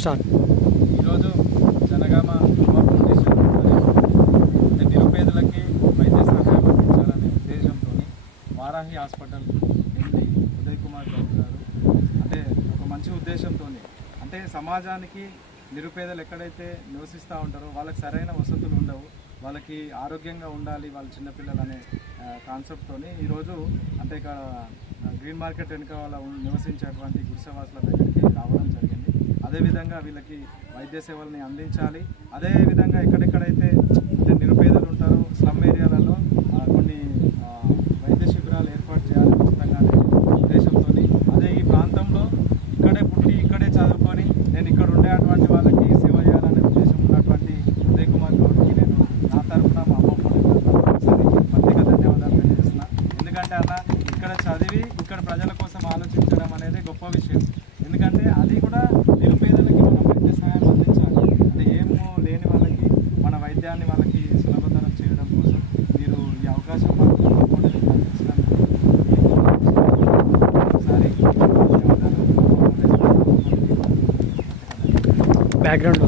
Start. ఈరోజు Janagama foundation అంటే నిరుపేదలకి వైద్య సహాయం అందించాలనే ఉద్దేశంతో వారాహి హాస్పిటల్ ఎండి ఉదయ్ కుమార్ గౌడ్ గారు అంటే ఒక మంచి ఉద్దేశంతో అంటే సమాజానికి నిరుపేదలు ఎక్కడైతే నివసిస్తూ ఉంటారో వాళ్ళకి సరైన వసతులు ఉండవు, వాళ్ళకి ఆరోగ్యంగా ఉండాలి వాళ్ళ చిన్నపిల్లలు అనే కాన్సెప్ట్తో ఈరోజు అంటే ఇక్కడ గ్రీన్ మార్కెట్ వెనుక వాళ్ళ నివసించేటువంటి గుడిసెవాసుల దగ్గరికి రావడం జరిగింది. అదేవిధంగా వీళ్ళకి వైద్య సేవల్ని అందించాలి. అదేవిధంగా ఎక్కడెక్కడైతే అంటే నిరుపేదలు ఉంటారో స్లమ్ ఏరియాలలో కొన్ని వైద్య శిబిరాలు ఏర్పాటు చేయాలి ఖచ్చితంగా అనే ఉద్దేశంతో అదే ఈ ప్రాంతంలో ఇక్కడే పుట్టి ఇక్కడే చదువుకొని నేను ఇక్కడ ఉండేటువంటి వాళ్ళకి సేవ చేయాలనే ఉద్దేశం ఉన్నటువంటి ఉదయ్ కుమార్ గౌడ్కి నేను నా తరఫున మా అమ్మ ప్రత్యేక ధన్యవాదాలు తెలియజేస్తున్నా. ఎందుకంటే అన్న ఇక్కడ చదివి ఇక్కడ ప్రజల కోసం ఆలోచించడం అనేది గొప్ప విషయం. ఎందుకంటే అది కూడా నిరుపేదలకి మనం వైద్య సహాయం అందించాలి. అంటే ఏమో లేని వాళ్ళకి మన వైద్యాన్ని వాళ్ళకి సులభతరం చేయడం కోసం మీరు ఈ అవకాశం అందించినందుకు ఒకసారి బ్యాక్గ్రౌండ్